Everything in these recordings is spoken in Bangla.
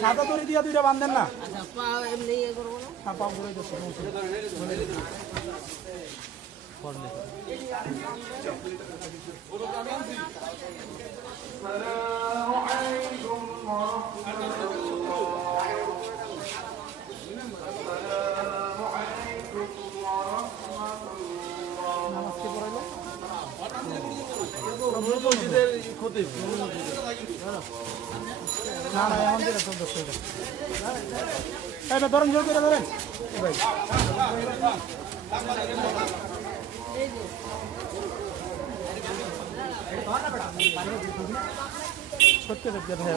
সাদা দড়ি দিয়ে দুইটা বান্ধেন না? পা এমনি ইয়ে করে দিচ্ছে নামাজ কে পড়াইলো? না না এমন করে চলতেছে এটা। এটা ধরেন জোর छोटे बच्चे थे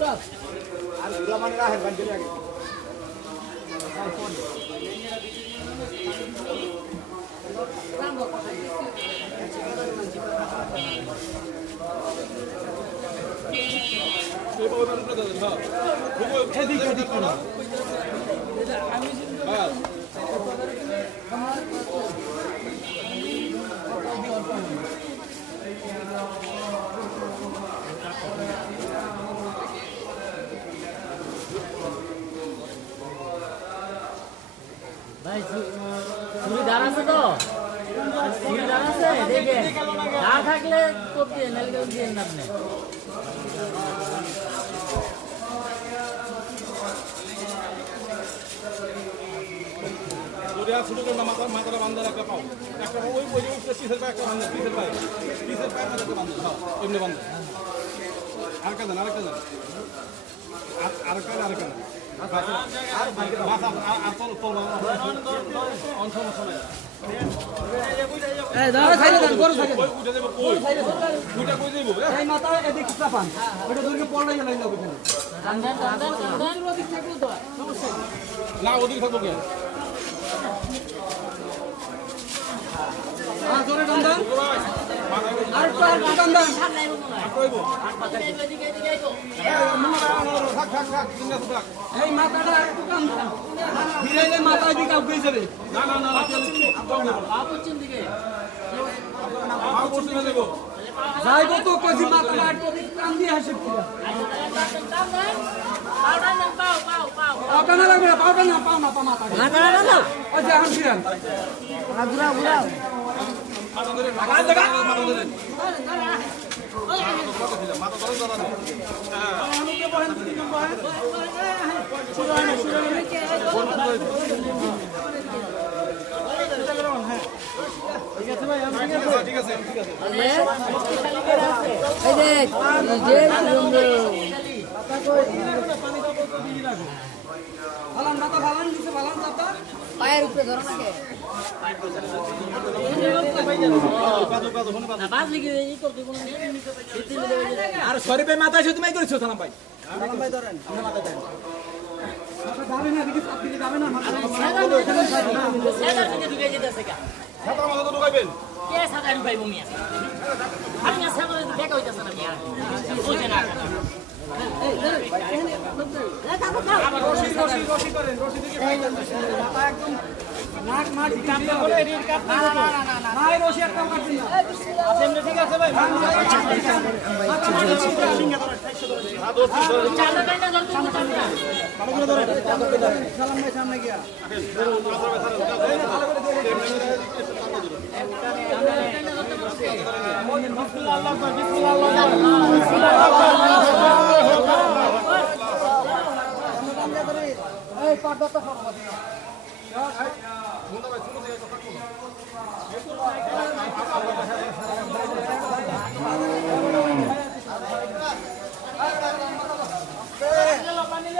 धरते जाकादून्प जया, हो लो औ सकताचिट চুড়িদার আছে তো? চুড়িদার আছে দেখে। না থাকলে করতে নাহলে কেউ দিয়ে না। আপনি যদি আর করে মাথা মাথাটা বান্ধা একটা পাও। একটা ওই ওই পিসের পায়ে একটা বান্ধা পিসের পায়ে পিসের পায়ে একটা বান্ধা হ্যাঁ এমনি বান্ধা। আরেকটা দেন আরেকটা দেন। আর- আরেকটা আরেকটা দেন। উঠে কই উঠে কই এই মাথা এদিক চাপান। ওটা দূরকে পড়লে গেলে। না ওদিকে থাকব কেন হ্যাঁ জোরে টান দেন ভাই মাথায় কই- আর একটু আর একটু টান দেন সামনে আইবো মনে হয়। কইবো এদিকে, এদিকে, এদিকে আইবো। থাক থাক থাক চিন্তা থাক এই মাথাটা ফিরাইলে মাথা এদিকে আউকে যাবে না না না না পশ্চিম দিকে। না যাইবো তো কজি মাথাটা এদিক টান দিয়ে হাসে ফিরা। পাও পাও, পাও, পাও। পাওটা না লাগবে না পাওটা না পাও না পা মাথা ওই যে এখন ফিরান মাথা ধরে ঠিক আছে ঠিক আছে পায়ের উপরে ধরো নাকি। আর শরীফের মাথায় শুধু মাই করেছ সালাম ভাই মাটি কাটতে পানি